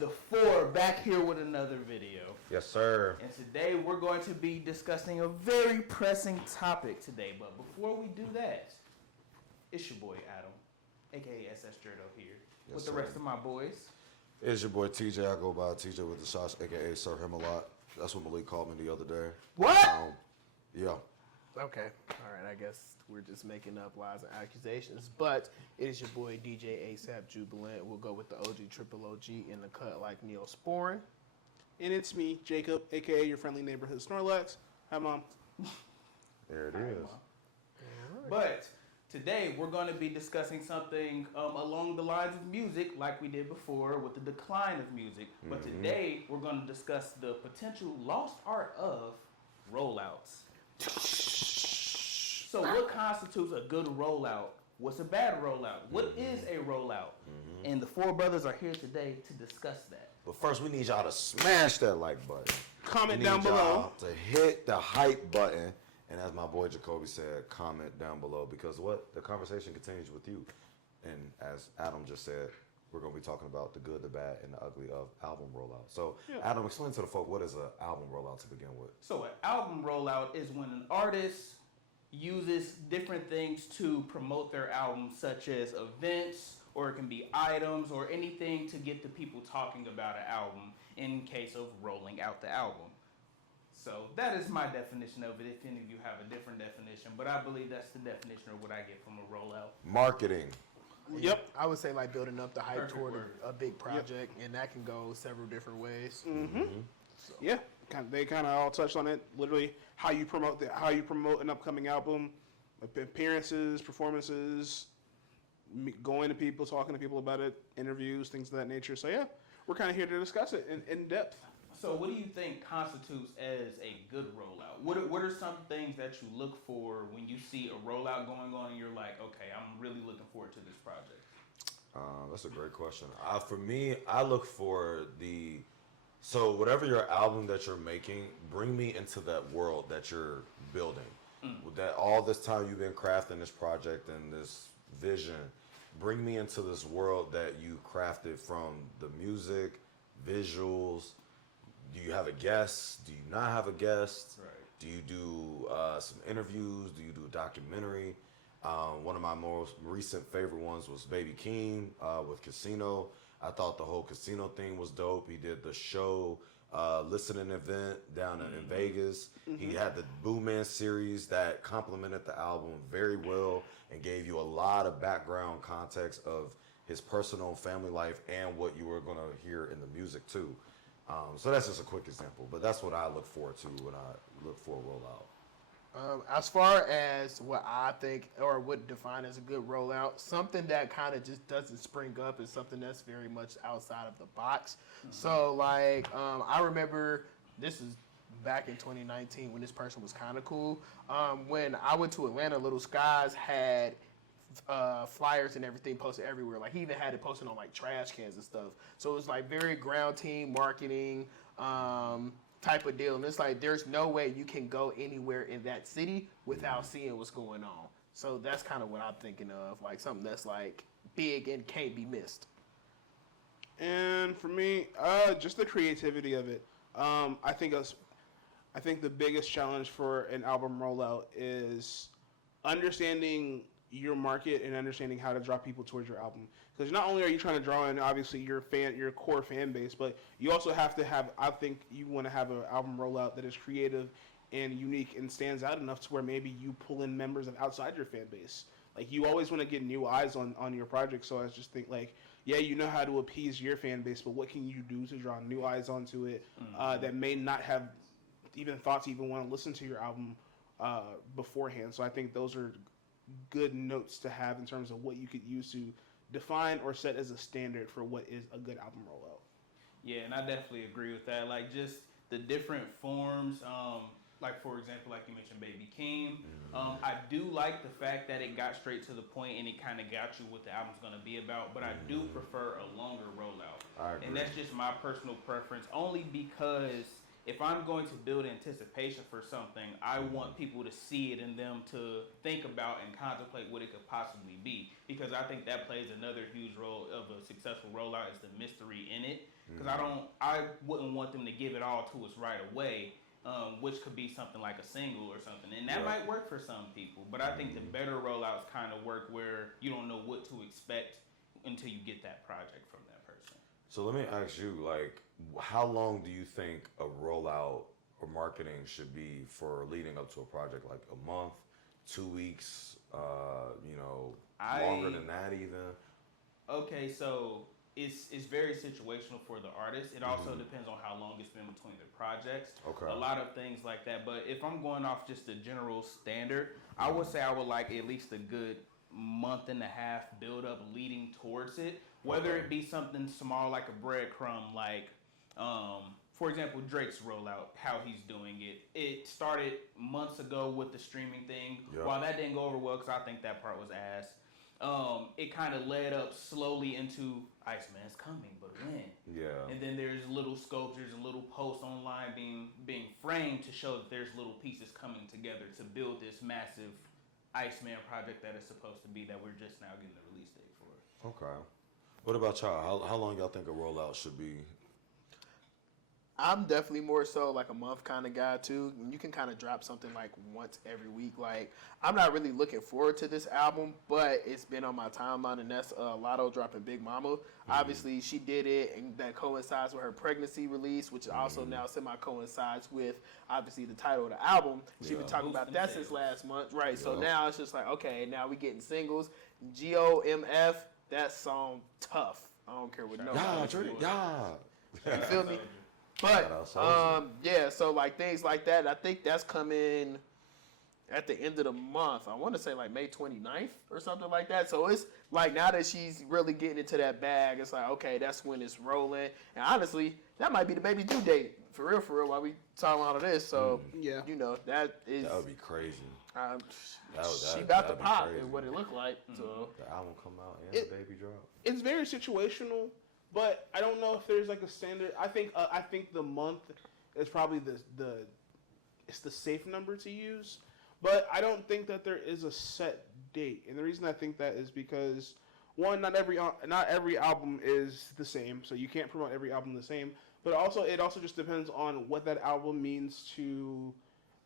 the four back here with another video. Yes, sir. And today we're going to be discussing a very pressing topic today. But before we do that, it's your boy Adam, aka SS Jerdo here, with the rest of my boys. It's your boy TJ. I go by TJ with the sauce, aka Sir Him a lot. That's what Malik called me the other day. What? Yeah. Okay. All right. I guess we're just making up lies and accusations. But it is your boy DJ ASAP Jubilant. We'll go with the OG Triple OG in the cut like Neosporin. And it's me, Jacob, a.k.a. your friendly neighborhood Snorlax. Hi, Mom. There it is. But today we're going to be discussing something along the lines of music like we did before with the decline of music. But today we're going to discuss the potential lost art of rollouts. So what constitutes a good rollout? What's a bad rollout? What is a rollout? And the four brothers are here today to discuss that. But first, we need y'all to smash that like button. Comment We down need below. y'all to hit the hype button. And as my boy Jacoby said, comment down below. Because what? The conversation continues with you. And as Adam just said, we're going to be talking about the good, the bad, and the ugly of album rollout. So, Adam, explain to the folk, what is an album rollout to begin with? So an album rollout is when an artist uses different things to promote their album, such as events, or it can be items, or anything to get the people talking about an album in case of rolling out the album. So that is my definition of it, if any of you have a different definition, but I believe that's the definition of what I get from a rollout. Marketing. Yep. I would say like building up the hype Perfect toward word. a big project, and that can go several different ways. So. Yeah. They kind of all touched on it. Literally, how you promote an upcoming album, appearances, performances, going to people, talking to people about it, interviews, things of that nature. So yeah, we're kind of here to discuss it in depth. So what do you think constitutes as a good rollout? What are some things that you look for when you see a rollout going on and you're like, okay, I'm really looking forward to this project? That's a great question. For me, I look for so whatever your album that you're making, bring me into that world that you're building. That all this time you've been crafting this project and this vision, bring me into this world that you crafted from the music, visuals. Do you have a guest? Do you not have a guest? Right. Do you do some interviews? Do you do a documentary? One of my most recent favorite ones was Baby Keem with Casino. I thought the whole Casino thing was dope. He did the show listening event down in Vegas. He had the Boo Man series that complemented the album very well and gave you a lot of background context of his personal family life and what you were going to hear in the music too. So that's just a quick example, but that's what I look forward to when I look for a rollout. As far as what I think or would define as a good rollout, something that kind of just doesn't spring up is something that's very much outside of the box. So like, I remember this is back in 2019 when this person was kind of cool. When I went to Atlanta, Little Skies had flyers and everything posted everywhere. Like he even had it posted on like trash cans and stuff. So it was like very ground team marketing type of deal. And it's like there's no way you can go anywhere in that city without seeing what's going on. So that's kind of what I'm thinking of, like something that's like big and can't be missed. And for me, just the creativity of it. I think the biggest challenge for an album rollout is understanding your market and understanding how to draw people towards your album. Because not only are you trying to draw in obviously your core fan base, but you also have to have. I think you want to have an album rollout that is creative and unique and stands out enough to where maybe you pull in members of outside your fan base. Like you always want to get new eyes on your project. So I just think like, yeah, you know how to appease your fan base, but what can you do to draw new eyes onto it that may not have even thought to even want to listen to your album beforehand. So I think those are good notes to have in terms of what you could use to define or set as a standard for what is a good album rollout. Yeah, and I definitely agree with that. Like just the different forms, like for example, like you mentioned Baby Keem. I do like the fact that it got straight to the point and it kind of got you what the album's going to be about, but I do prefer a longer rollout. I agree. And that's just my personal preference, only because if I'm going to build anticipation for something, I want people to see it and them to think about and contemplate what it could possibly be. Because I think that plays another huge role of a successful rollout is the mystery in it. Because I wouldn't want them to give it all to us right away, which could be something like a single or something. And that might work for some people. But I think the better rollouts kind of work where you don't know what to expect until you get that project from that person. So let me ask you, like, how long do you think a rollout or marketing should be for leading up to a project? Like a month, 2 weeks, longer than that even? Okay, so it's very situational for the artist. It also depends on how long it's been between the projects. Okay. A lot of things like that. But if I'm going off just the general standard, I would say I would like at least a good month and a half build up leading towards it. Whether it be something small like a breadcrumb, like for example, Drake's rollout, how he's doing it. It started months ago with the streaming thing. Yep. While that didn't go over well, because I think that part was ass. It kind of led up slowly into Iceman's coming, but when? Yeah. And then there's little sculptures and little posts online being framed to show that there's little pieces coming together to build this massive Iceman project that is supposed to be that we're just now getting the release date for. Okay. What about y'all? How long y'all think a rollout should be? I'm definitely more so like a month kind of guy too. You can kind of drop something like once every week. Like I'm not really looking forward to this album, but it's been on my timeline, and that's Lotto dropping Big Mama. Obviously, she did it, and that coincides with her pregnancy release, which also now semi coincides with obviously the title of the album. She's been talking about that since last month, right? So now it's just like, okay, now we getting singles. GOMF, that song tough. I don't care what nobody. You feel me? But so like things like that, I think that's coming at the end of the month. I want to say like May 29th or something like that. So it's like now that she's really getting into that bag, it's like, okay, that's when it's rolling. And honestly, that might be the baby due date for real, while we talking about all of this. So that is that would be crazy. She about to pop is what it looked like. So the album come out and the baby drop. It's very situational. But I don't know if there's like a standard. I think the month is probably it's the safe number to use. But I don't think that there is a set date. And the reason I think that is because one, not every album is the same, so you can't promote every album the same. But it also just depends on what that album means to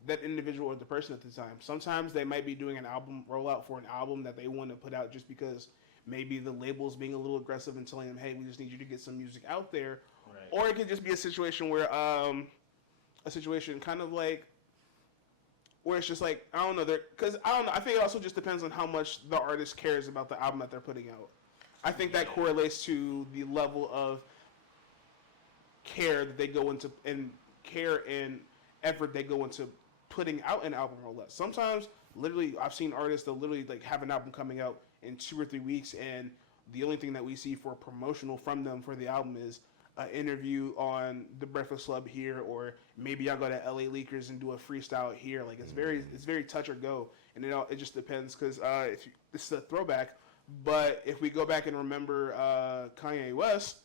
that individual or the person at the time. Sometimes they might be doing an album rollout for an album that they want to put out just because maybe the label's being a little aggressive and telling them, hey, we just need you to get some music out there. Right. Or it could just be a situation where, kind of like, where it's just like, I don't know, I think it also just depends on how much the artist cares about the album that they're putting out. I think that correlates to the level of care that they go into, and care and effort they go into putting out an album rollout. Sometimes, literally, I've seen artists that literally like have an album coming out in 2 or 3 weeks, and the only thing that we see for promotional from them for the album is an interview on the Breakfast Club here, or maybe y'all go to LA Leakers and do a freestyle here. Like it's very touch or go, and it just depends because this is a throwback. But if we go back and remember Kanye West,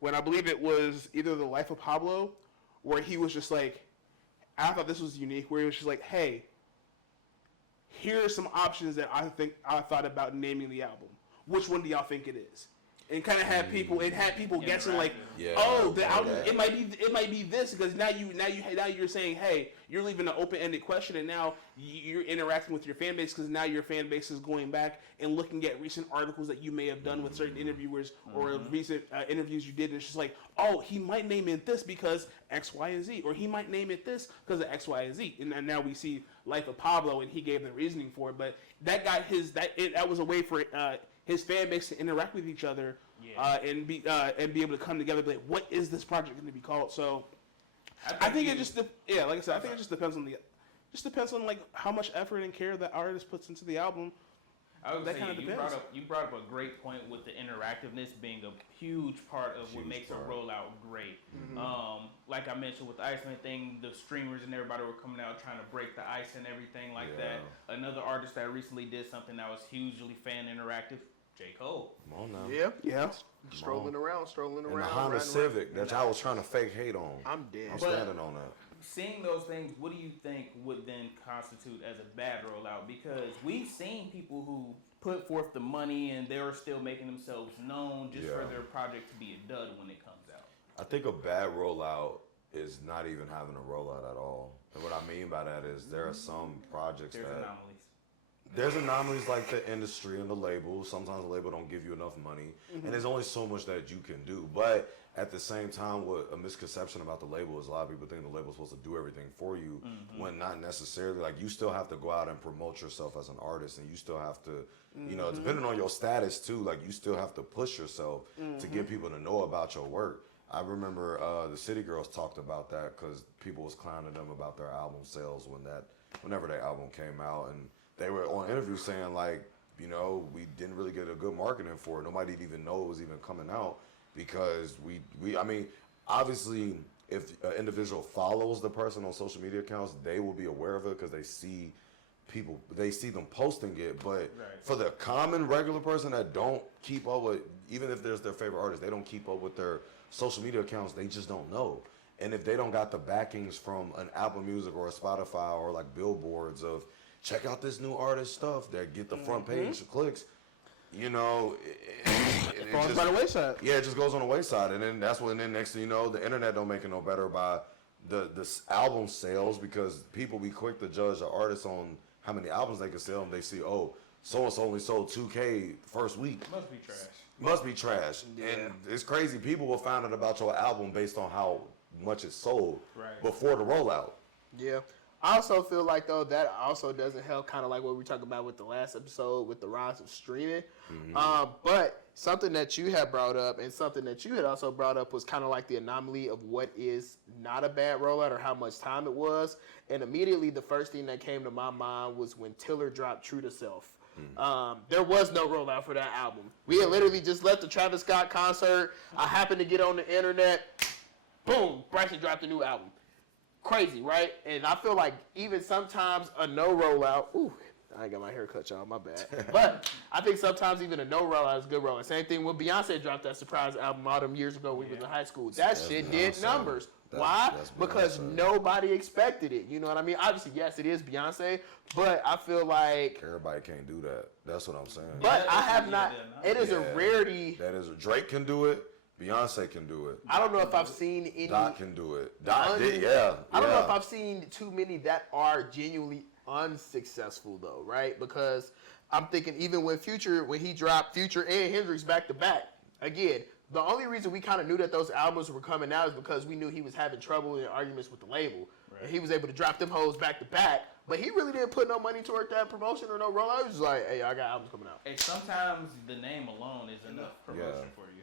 when I believe it was either The Life of Pablo, where he was just like, I thought this was unique, where he was just like, hey, here are some options that I thought about naming the album. Which one do y'all think it is? And kind of had people guessing like, the album it might be this, because now you're saying, hey, you're leaving an open-ended question, and now you're interacting with your fan base, because now your fan base is going back and looking at recent articles that you may have done with certain interviewers or recent interviews you did, and it's just like, oh, he might name it this because X, Y, and Z, or he might name it this because of X, Y, and Z, and now we see Life of Pablo, and he gave the reasoning for it, but that got that was a way for his fan base to interact with each other, and be able to come together. And be like, what is this project going to be called? So, I think it just like I said, I think it just depends on like how much effort and care the artist puts into the album. I would say you brought up a great point with the interactiveness being a huge part of what makes a rollout great. Like I mentioned with the Iceman thing, the streamers and everybody were coming out trying to break the ice and everything like that. Another artist that recently did something that was hugely fan interactive, J. Cole. Come on now. Yeah. Strolling around. And the Honda Civic that y'all was trying to fake hate on. I'm dead. I'm standing on that. Seeing those things, what do you think would then constitute as a bad rollout? Because we've seen people who put forth the money and they're still making themselves known just for their project to be a dud when it comes out. I think a bad rollout is not even having a rollout at all. And what I mean by that is there are some projects there's anomalies like the industry and the label. Sometimes the label don't give you enough money, and there's only so much that you can do. But at the same time, what a misconception about the label is a lot of people think the label's supposed to do everything for you, when not necessarily. Like, you still have to go out and promote yourself as an artist, and you still have to, you know, depending on your status too, like you still have to push yourself to get people to know about your work. I remember the City Girls talked about that because people was clowning them about their album sales whenever their album came out, and they were on interviews saying, like, you know, we didn't really get a good marketing for it. Nobody didn't even know it was even coming out because I mean, obviously, if an individual follows the person on social media accounts, they will be aware of it because they see them posting it. But for the common regular person that don't keep up with, even if there's their favorite artist, they don't keep up with their social media accounts, they just don't know. And if they don't got the backings from an Apple Music or a Spotify or like billboards of, check out this new artist stuff that get the front page clicks, you know, it falls by the wayside. Yeah, it just goes on the wayside, and then next thing you know, the internet don't make it no better by the album sales, because people be quick to judge the artist on how many albums they can sell, and they see, oh, so and so only sold 2K first week. Must be trash. Yeah. And it's crazy. People will find out about your album based on how much it sold before the rollout. Yeah. I also feel like, though, that also doesn't help, kind of like what we talked about with the last episode with the rise of streaming. But something that you had brought up and something that you had also brought up was kind of like the anomaly of what is not a bad rollout or how much time it was. And immediately the first thing that came to my mind was when Tiller dropped True to Self. There was no rollout for that album. We had literally just left the Travis Scott concert. I happened to get on the internet. Boom, Bryson dropped a new album. Crazy, right? And I feel like even sometimes a no rollout. Ooh, I ain't got my hair cut, y'all. My bad. But I think sometimes even a no rollout is a good rollout. Same thing when Beyonce dropped that surprise album all them years ago when we was in high school. That shit did numbers. Why? Because nobody expected it. You know what I mean? Obviously, yes, it is Beyonce, but I feel like everybody can't do that. That's what I'm saying. But I have not. It is a rarity. That is, Drake can do it. Beyonce can do it. I don't know if I've seen any. Doc can do it. Doc did, yeah. I don't know if I've seen too many that are genuinely unsuccessful though, right? Because I'm thinking even when he dropped Future and Hendrix back to back, again, the only reason we kind of knew that those albums were coming out is because we knew he was having trouble in arguments with the label. And he was able to drop them hoes back to back. But he really didn't put no money toward that promotion or no rollout. He was just like, hey, I got albums coming out. Hey, sometimes the name alone is enough promotion for you.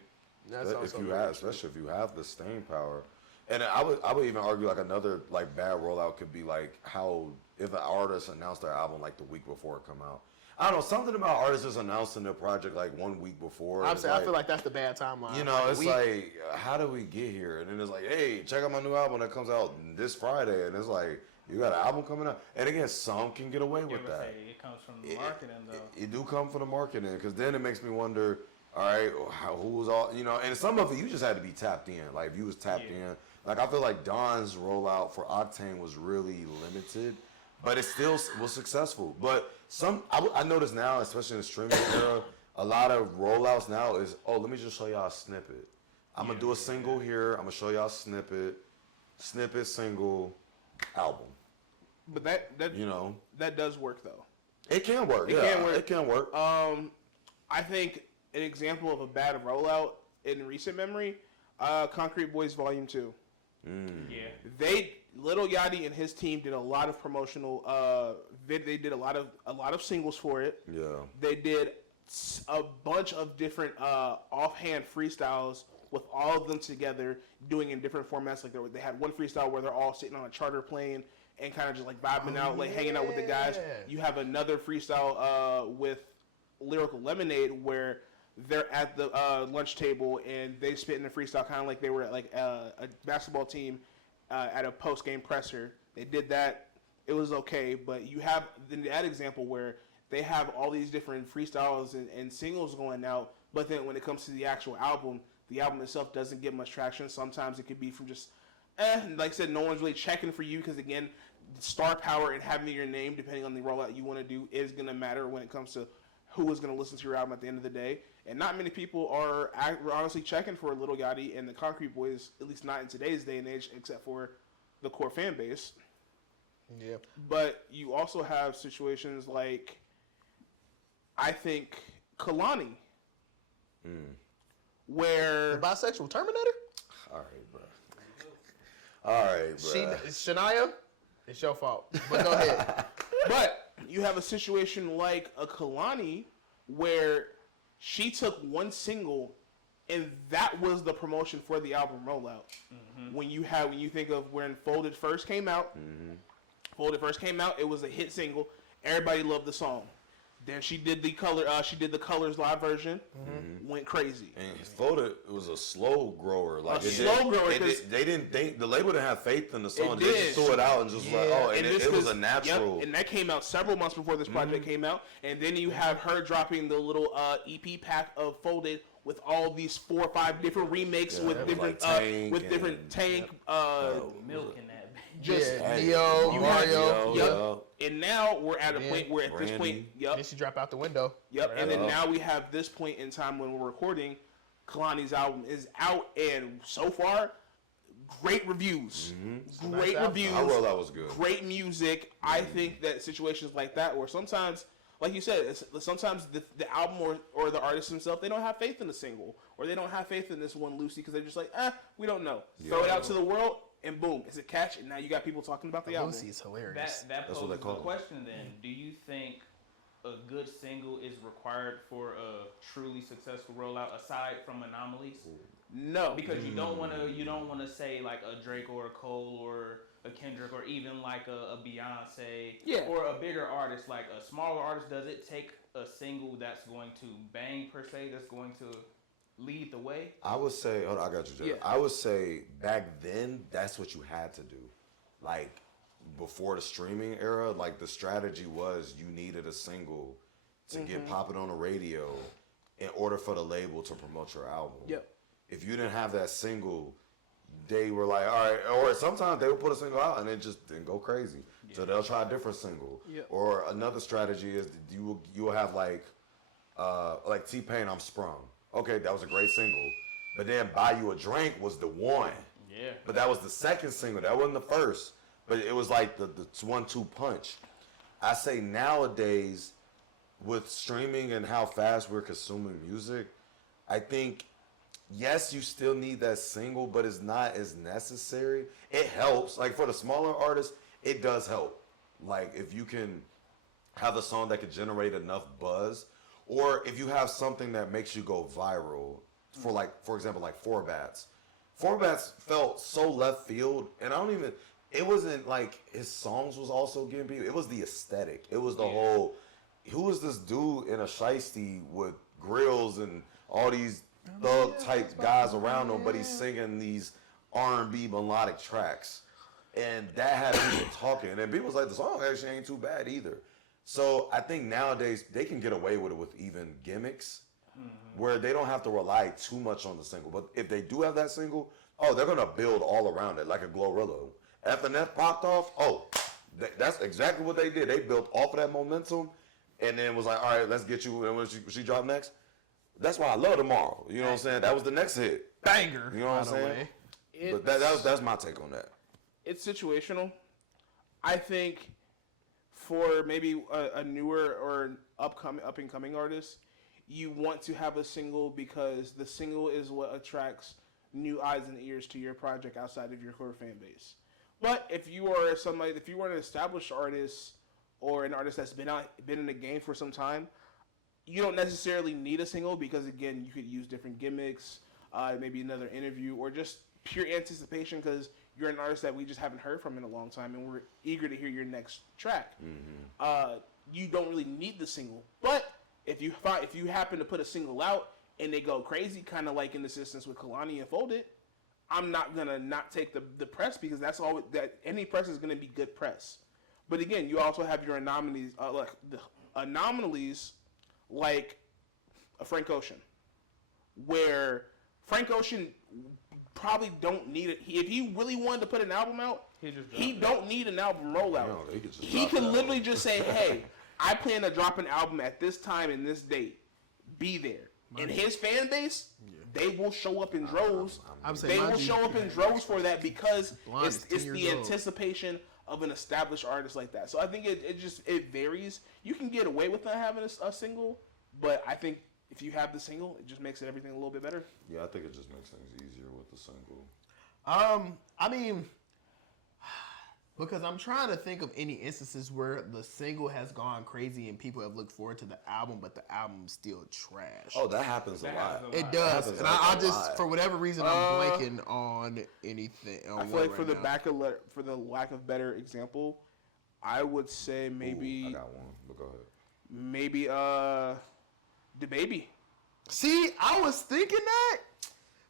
Especially if you have the staying power. And I would even argue like another like bad rollout could be like how if an artist announced their album like the week before it come out. I don't know, something about artists just announcing their project like 1 week before. I feel like that's the bad timeline. You know, it's like, how do we get here? And then it's like, hey, check out my new album that comes out this Friday. And it's like, you got an album coming out. And again, some can get away with that. It comes from the marketing, though. It do come from the marketing, because then it makes me wonder, all right, who was all, you know, and some of it you just had to be tapped in. Like, if you was tapped in, like, I feel like Don's rollout for Octane was really limited, but it still was successful. But I notice now, especially in the streaming era, a lot of rollouts now is, let me just show y'all a snippet. I'm going to do a single here. I'm going to show y'all a snippet, single, album. But that you know, that does work, though. It can work. It can work. I think an example of a bad rollout in recent memory, Concrete Boys Volume 2. Yeah. Lil Yachty and his team did a lot of promotional. They did a lot of singles for it. Yeah. They did a bunch of different offhand freestyles with all of them together, doing in different formats. Like they had one freestyle where they're all sitting on a charter plane and kind of just like vibing out, like hanging out with the guys. You have another freestyle with Lyrical Lemonade where they're at the lunch table and they spit in a freestyle kind of like they were like a basketball team at a post-game presser. They did that. It was okay, but you have that example where they have all these different freestyles and singles going out, but then when it comes to the actual album itself doesn't get much traction. Sometimes it could be from just, like I said, no one's really checking for you because, again, star power and having your name, depending on the rollout you want to do, is going to matter when it comes to who is going to listen to your album at the end of the day. And not many people are honestly checking for Lil Yachty and the Concrete Boys, at least not in today's day and age, except for the core fan base. Yeah. But you also have situations like, I think, Kalani, where... The bisexual Terminator? All right, bro. All right, bro. Shania, it's your fault. But go ahead. But you have a situation like a Kalani where she took one single and that was the promotion for the album rollout. When you think of when Folded first came out, it was a hit single. Everybody loved the song. Then she did the Colors live version, went crazy. And Folded, it was a slow grower. Like they didn't think, the label didn't have faith in the song. They just threw it out and just it was a natural. Yep, and that came out several months before this project came out. And then you have her dropping the little EP pack of Folded with all these 4 or 5 different remakes with different Tank, Milk in that. Just Neo, Mario. Yep. And now we're at a point where at this point, Then she drop out the window. Yep. And then now we have this point in time when we're recording, Kalani's album is out, and so far, great reviews. Great reviews. I thought that was good. Great music. I think that situations like that, where sometimes, like you said, sometimes the album or the artist himself, they don't have faith in the single, or they don't have faith in this one Lucy because they're just like, we don't know. Throw it out to the world. And boom, it's a catch, and now you got people talking about the album. Lucy is hilarious. That poses the question then. Do you think a good single is required for a truly successful rollout aside from anomalies? No. Because you don't wanna say like a Drake or a Cole or a Kendrick or even like a Beyonce or a bigger artist, like a smaller artist. Does it take a single that's going to bang per se, that's going to lead the way? I would say, hold on, I got you, Jay. Yeah. I would say back then, that's what you had to do. Like, before the streaming era, like, the strategy was you needed a single to get popping on the radio in order for the label to promote your album. Yep. If you didn't have that single, they were like, all right, or sometimes they would put a single out and it just didn't go crazy. Yeah. So they'll try a different single. Yep. Or another strategy is you will have like T-Pain, I'm Sprung. Okay, that was a great single. But then Buy You a Drink was the one. Yeah. But that was the second single. That wasn't the first. But it was like the 1-2 punch. I say nowadays, with streaming and how fast we're consuming music, I think, yes, you still need that single, but it's not as necessary. It helps. Like, for the smaller artists, it does help. Like, if you can have a song that could generate enough buzz, or if you have something that makes you go viral, for example, like Four Bats. Four Bats felt so left field, and it wasn't like his songs was also getting people. It was the aesthetic. It was the whole, who is this dude in a shiesty with grills and all these thug type guys around him, but he's singing these R&B melodic tracks. And that had people talking. And then people was like, the song actually ain't too bad either. So I think nowadays they can get away with it with even gimmicks where they don't have to rely too much on the single. But if they do have that single, they're going to build all around it like a Glorilla. F&F popped off, that's exactly what they did. They built off of that momentum and then was like, all right, let's get you. And when she dropped next, that's why I love Tomorrow. You know what I'm saying? That was the next hit. Banger. You know what I'm saying? But that's my take on that. It's situational. I think for maybe a newer or up and coming artist, you want to have a single because the single is what attracts new eyes and ears to your project outside of your core fan base. But if you are an established artist or an artist that's been in the game for some time, you don't necessarily need a single because, again, you could use different gimmicks, maybe another interview, or just pure anticipation because you're an artist that we just haven't heard from in a long time and we're eager to hear your next track. You don't really need the single. But if you happen to put a single out and they go crazy, kind of like in this instance with Kalani and Folded, I'm not going to not take the press because that's all that any press is going to be good press. But again, you also have your anomalies, like anomalies like a Frank Ocean, where Frank Ocean probably don't need it. If he really wanted to put an album out, he don't need an album rollout. No, he can literally just say, "Hey, I plan to drop an album at this time and this date. Be there." And his fan base, they will show up in droves. They will show up in droves for that because it's the anticipation of an established artist like that. So I think it varies. You can get away with not having a single, but I think if you have the single, it just makes everything a little bit better. Yeah, I think it just makes things easier with the single. I mean, because I'm trying to think of any instances where the single has gone crazy and people have looked forward to the album, but the album's still trash. Oh, that happens a lot. It does, and I just, for whatever reason, I'm blanking on anything. I feel like for the lack of better example, I would say maybe. Ooh, I got one, but go ahead. Maybe the baby. See, I was thinking that,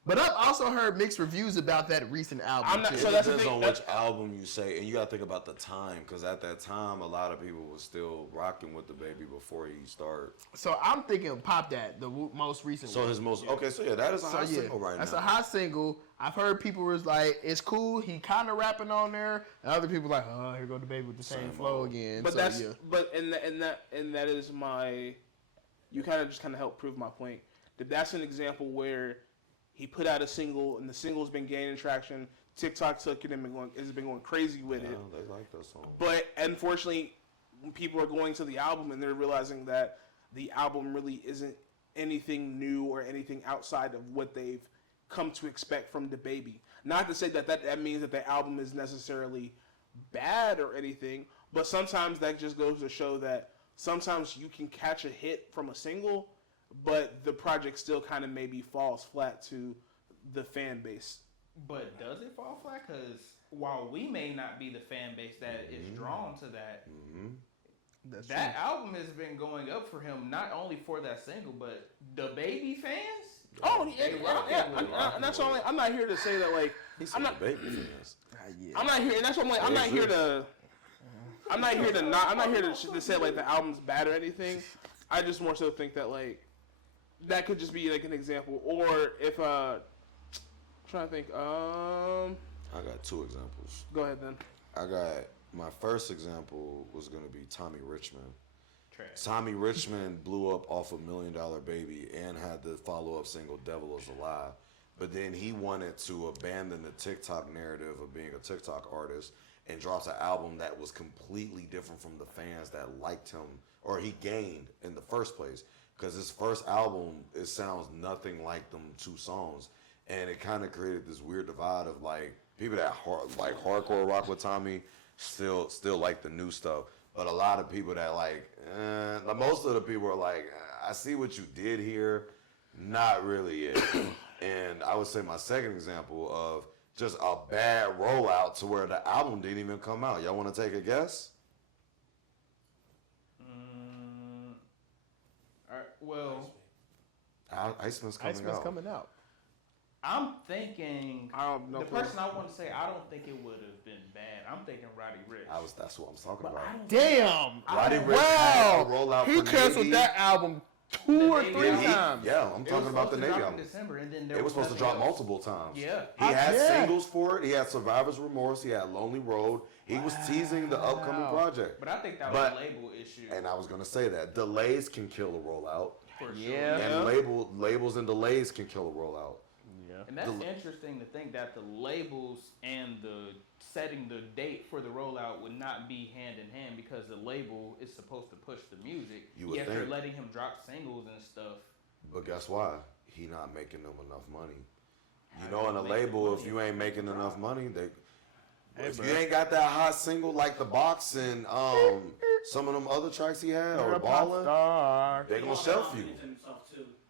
but I've also heard mixed reviews about that recent album. Too. So that's depends on which album you say, and you got to think about the time, because at that time, a lot of people were still rocking with the baby before he started. So I'm thinking Pop That, the most recent. So one. his most that is a hot single right That's now. a hot single. I've heard people was like, it's cool. He kind of rapping on there, and other people like, oh, here go the baby with the same flow again. But so, that is my. You kind of help prove my point. That's an example where he put out a single, and the single's been gaining traction. TikTok took it and has been going crazy with it. They like that song. But unfortunately, when people are going to the album and they're realizing that the album really isn't anything new or anything outside of what they've come to expect from DaBaby. Not to say that means that the album is necessarily bad or anything, but sometimes that just goes to show that sometimes you can catch a hit from a single, but the project still kind of maybe falls flat to the fan base. But does it fall flat? Because while we may not be the fan base that is drawn to that, that album has been going up for him, not only for that single, but DaBaby fans. Oh, yeah. And that's why I'm not here to say that, like, I'm not baby fans. I'm not here, and that's why I'm like, I'm not here to say like the album's bad or anything. I just more so think that like that could just be like an example, or if I'm trying to think. I got two examples. Go ahead then. I got my first example was gonna be Tommy Richmond. Trash. Tommy Richmond blew up off $1 Million Baby and had the follow-up single "Devil Is a Lie," but then he wanted to abandon the TikTok narrative of being a TikTok artist and drops an album that was completely different from the fans that liked him or he gained in the first place. Because his first album, it sounds nothing like them two songs, and it kind of created this weird divide of like people that like hardcore rock with Tommy still like the new stuff, but a lot of people that like most of the people are like, I see what you did here, not really it. And I would say my second example of just a bad rollout to where the album didn't even come out. Y'all want to take a guess? All right, well, Iceman's coming out. I'm thinking no the clue. person I want to say I don't think it would have been bad. I'm thinking Roddy Ricch. That's what I'm talking about. Damn. Roddy Ricch had a rollout he for canceled Navy. that album 2 or 3 Navy times. Yeah, I'm talking about the Navy album. in December, and then It was supposed to drop multiple times. Yeah. He had singles for it. He had Survivor's Remorse. He had Lonely Road. He was teasing the upcoming project. But I think that was a label issue. And I was going to say that. Delays can kill a rollout. For Yeah. sure. And labels and delays can kill a rollout. And that's interesting to think that the labels and the setting the date for the rollout would not be hand in hand, because the label is supposed to push the music. You would yet think. they're letting him drop singles and stuff. But guess why? He not making them enough money. You know, in a label, if you ain't making enough money, if you ain't got that hot single like The Box and some of them other tracks he had or Ballin', they gonna shelf you.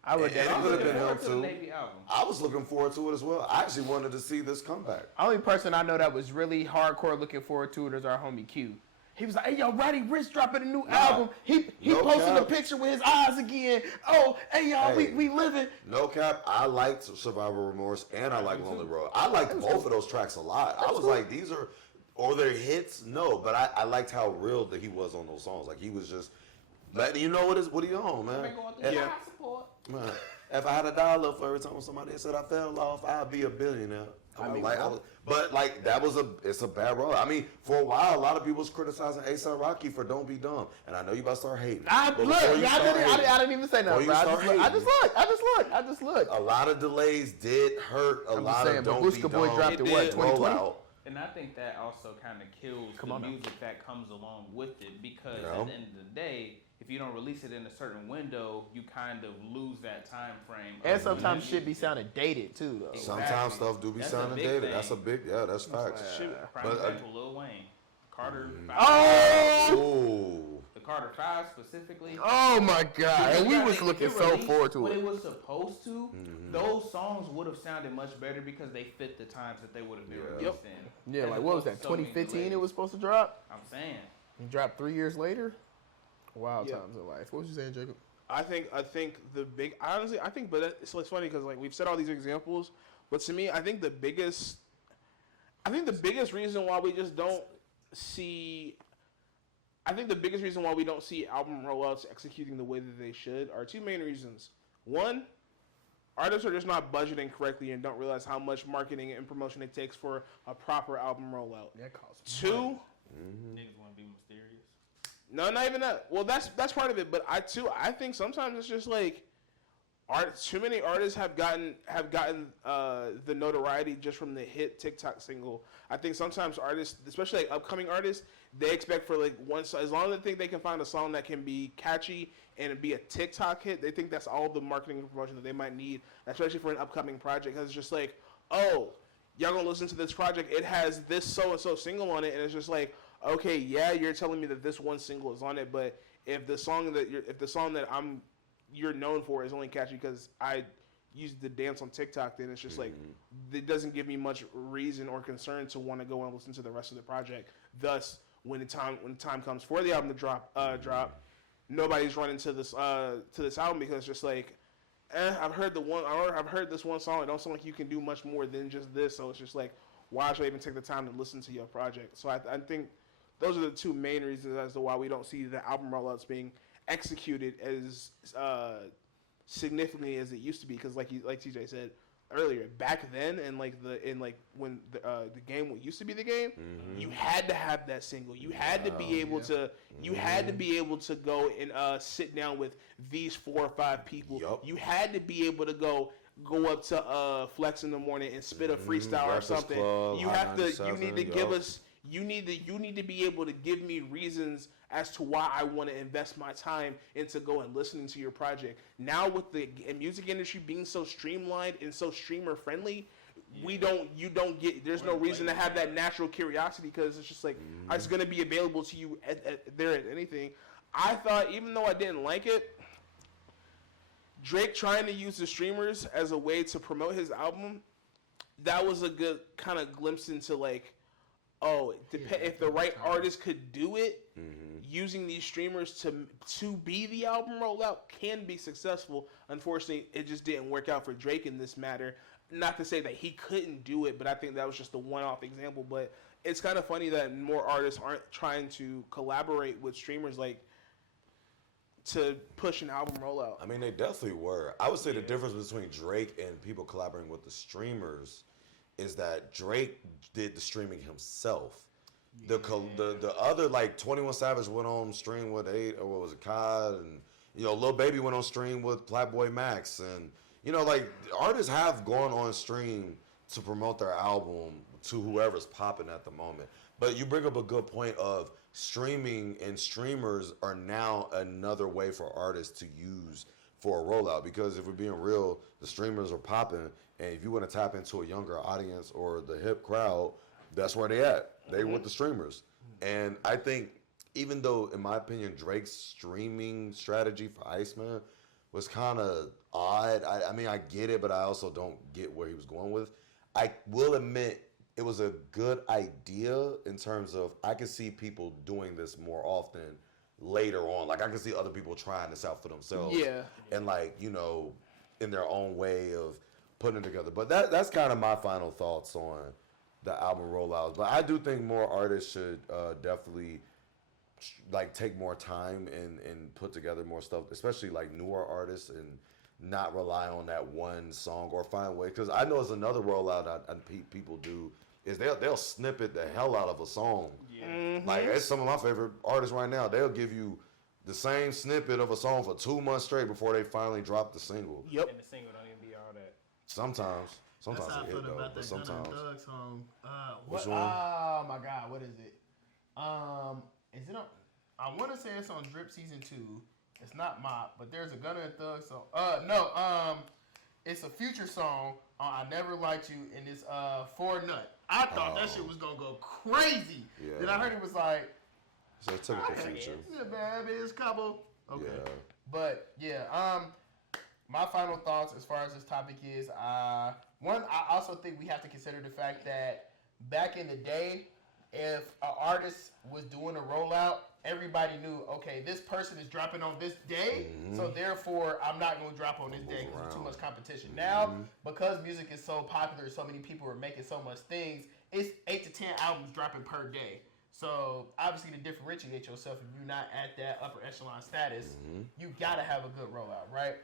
I would. And it could have been him To the too. Navy album. I was looking forward to it as well. I actually wanted to see this comeback. Only person I know that was really hardcore looking forward to it is our homie Q. He was like, "Hey, yo, Roddy Ricch dropping a new album. He no posted a cap. picture with his eyes again. Oh, hey, y'all, Hey. we living." No cap, I liked Survivor Remorse and I like Lonely Road. I liked both of those tracks a lot. I was like, these are their hits? No, but I liked how real that he was on those songs. Like he was just But you know what he on, man? Yeah. Man, if I had $1 for every time somebody said I fell off, I'd be a billionaire. It's a bad role. I mean, for a while, a lot of people was criticizing A$AP Rocky for "Don't Be Dumb," and I know you about to start hating. I didn't even say nothing. Bro. I just looked. A lot of delays did hurt. A lot of "Don't Be Babushka Dumb." Boy dropped it what 2020. And I think that also kind of kills the music that comes along with it, because at the end of the day, if you don't release it in a certain window, you kind of lose that time frame. And sometimes shit be sounding dated too, though. Exactly. Sometimes stuff do be sounding dated. thing. That's a big, that's facts. Prime example, Lil Wayne, Carter 5. Oh! Ooh. The Carter 5 specifically. Oh my God! And we was If looking it so released forward to when it. it was supposed to, those songs would have sounded much better because they fit the times that they would have been released in. Yeah, As like what was opposed that? to so many 2015 delays. it was supposed to drop. I'm saying. It dropped 3 years later. Wild Yep. times in life. What was you saying, Jacob? I think the big, honestly, but it's funny because like we've said all these examples, but to me, I think the biggest reason why we just don't see, I think the biggest reason why we don't see album rollouts executing the way that they should are two main reasons. One, artists are just not budgeting correctly and don't realize how much marketing and promotion it takes for a proper album rollout. That costs Two. Niggas want to be mysterious. No, not even that. Well, that's part of it. But I think sometimes it's just like, too many artists have gotten the notoriety just from the hit TikTok single. I think sometimes artists, especially like upcoming artists, they expect for like as long as they think they can find a song that can be catchy and be a TikTok hit, they think that's all the marketing and promotion that they might need, especially for an upcoming project. Because it's just like, oh, y'all gonna listen to this project? It has this so and so single on it, and it's just like, okay, yeah, you're telling me that this one single is on it, but if the song that you're known for is only catchy because I used the dance on TikTok, then it's just like it doesn't give me much reason or concern to want to go and listen to the rest of the project. Thus, when the time comes for the album to drop, nobody's running to this album because it's just like, I've heard this one song. It don't sound like you can do much more than just this. So it's just like, why should I even take the time to listen to your project? So I think those are the two main reasons as to why we don't see the album rollouts being executed as significantly as it used to be. Because like TJ said earlier, back then and when the game used to be the game, you had to have that single. You had to be able to. You had to be able to go and sit down with these 4 or 5 people. Yep. You had to be able to go up to Flex in the morning and spit a freestyle or something. Club, you have to. You need to give us. You need to be able to give me reasons as to why I want to invest my time into going listening to your project. Now with the music industry being so streamlined and so streamer friendly, there's no reason to have that natural curiosity because it's just like it's going to be available to you at anything. I thought, even though I didn't like it, Drake trying to use the streamers as a way to promote his album, that was a good kind of glimpse into like, if the right artist could do it, using these streamers to be the album rollout can be successful. Unfortunately, it just didn't work out for Drake in this matter. Not to say that he couldn't do it, but I think that was just a one-off example. But it's kind of funny that more artists aren't trying to collaborate with streamers to push an album rollout. I mean, they definitely were. I would say the difference between Drake and people collaborating with the streamers is that Drake did the streaming himself. The other, like 21 Savage went on stream with COD, and Lil Baby went on stream with Flatboy Max, and like artists have gone on stream to promote their album to whoever's popping at the moment. But you bring up a good point of streaming, and streamers are now another way for artists to use for a rollout, because if we're being real, the streamers are popping, and if you want to tap into a younger audience or the hip crowd, that's where they at. They with the streamers. And I think, even though, in my opinion, Drake's streaming strategy for Iceman was kind of odd. I mean, I get it, but I also don't get where he was going with. I will admit it was a good idea in terms of I can see people doing this more often later on. Like, I can see other people trying this out for themselves. Yeah. And, like, in their own way of putting it together. But that's kind of my final thoughts on the album rollouts. But I do think more artists should definitely like take more time and put together more stuff, especially like newer artists, and not rely on that one song or find ways. Because I know it's another rollout people do is they'll snippet the hell out of a song. Yeah. Like that's some of my favorite artists right now. They'll give you the same snippet of a song for 2 months straight before they finally drop the single. Yep. And the single don't even be all that. Sometimes That's how I it feel hit though, about but that Gunna sometimes. and Thug song. Which What? one? Oh my God, what is it? Is it on? I want to say it's on Drip Season 2. It's not Mop, but there's a Gunna and Thug song. It's a Future song on I Never Liked You, and it's For Nut. I thought that shit was gonna go crazy. Yeah. Then I heard it was like, So typical okay, Future. yeah, baby, it's couple. Okay. Yeah. But yeah, my final thoughts as far as this topic is, one, I also think we have to consider the fact that back in the day, if an artist was doing a rollout, everybody knew, okay, this person is dropping on this day, so therefore I'm not going to drop on this day because there's too much competition. Now, because music is so popular, so many people are making so much things, it's 8 to 10 albums dropping per day. So obviously to differentiate yourself, if you're not at that upper echelon status, you got to have a good rollout, right?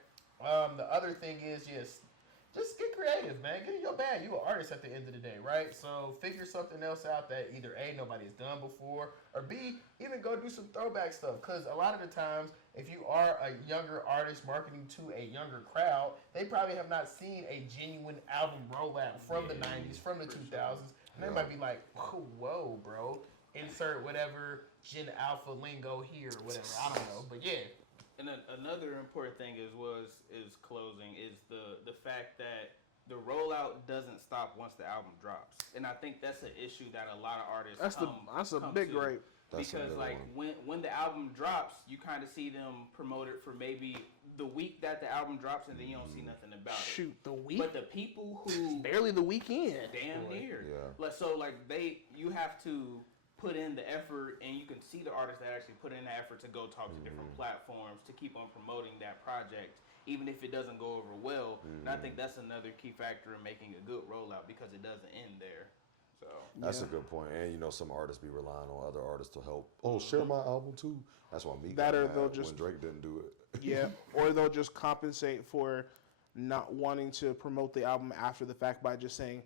The other thing is, yes, just get creative, man. Get in your bag. You're an artist at the end of the day, right? So figure something else out that either A, nobody's done before, or B, even go do some throwback stuff. Because a lot of the times, if you are a younger artist marketing to a younger crowd, they probably have not seen a genuine album rollout from the 90s, from the 2000s. And they might be like, whoa, bro. Insert whatever Gen Alpha lingo here or whatever. I don't know. But yeah. And another important thing is closing is the fact that the rollout doesn't stop once the album drops, and I think that's an issue that a lot of artists That's a come big to. gripe. Because like when the album drops, you kind of see them promote it for maybe the week that the album drops, and then you don't see nothing about it. Shoot, the week? But the people who Barely the weekend. damn near, Yeah. you have to put in the effort, and you can see the artists that actually put in the effort to go talk to different platforms to keep on promoting that project, even if it doesn't go over well. And I think that's another key factor in making a good rollout, because it doesn't end there. So That's a good point. And you know, some artists be relying on other artists to help. Oh, share my album too. That's why Meek That got or mad they'll just- when Drake didn't do it. Yeah, or they'll just compensate for not wanting to promote the album after the fact by just saying,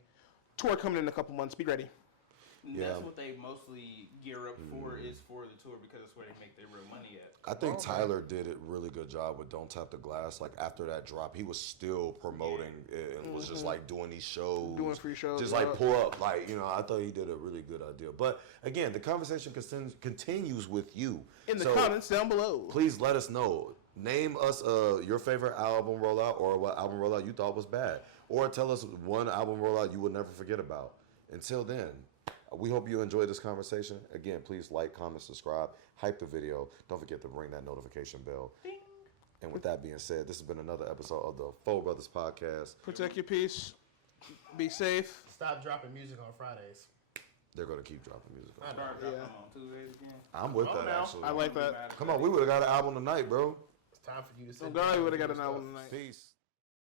tour coming in a couple months, be ready. and Yeah. that's what they mostly gear up for, is for the tour, because that's where they make their real money at. I think Tyler did a really good job with Don't Tap the Glass. Like after that drop, he was still promoting it and was just like doing these shows. Doing free shows, Just yeah. like pull up. Like, you know, I thought he did a really good idea. But again, the conversation continues with you. In the So comments down below. please let us know. Name us your favorite album rollout, or what album rollout you thought was bad. Or tell us one album rollout you will never forget about. Until then, we hope you enjoyed this conversation. Again, please like, comment, subscribe, hype the video. Don't forget to ring that notification bell. Ding. And with that being said, this has been another episode of the Four Brothers Podcast. Protect your peace. Be safe. Stop dropping music on Fridays. They're going to keep dropping music. Start dropping them on Tuesdays again. I'm with Come that, on now. actually. I like that. Come on, we would have got an album tonight, bro. It's time for you to So sit God, down we would and have got do an stuff. album tonight. Peace.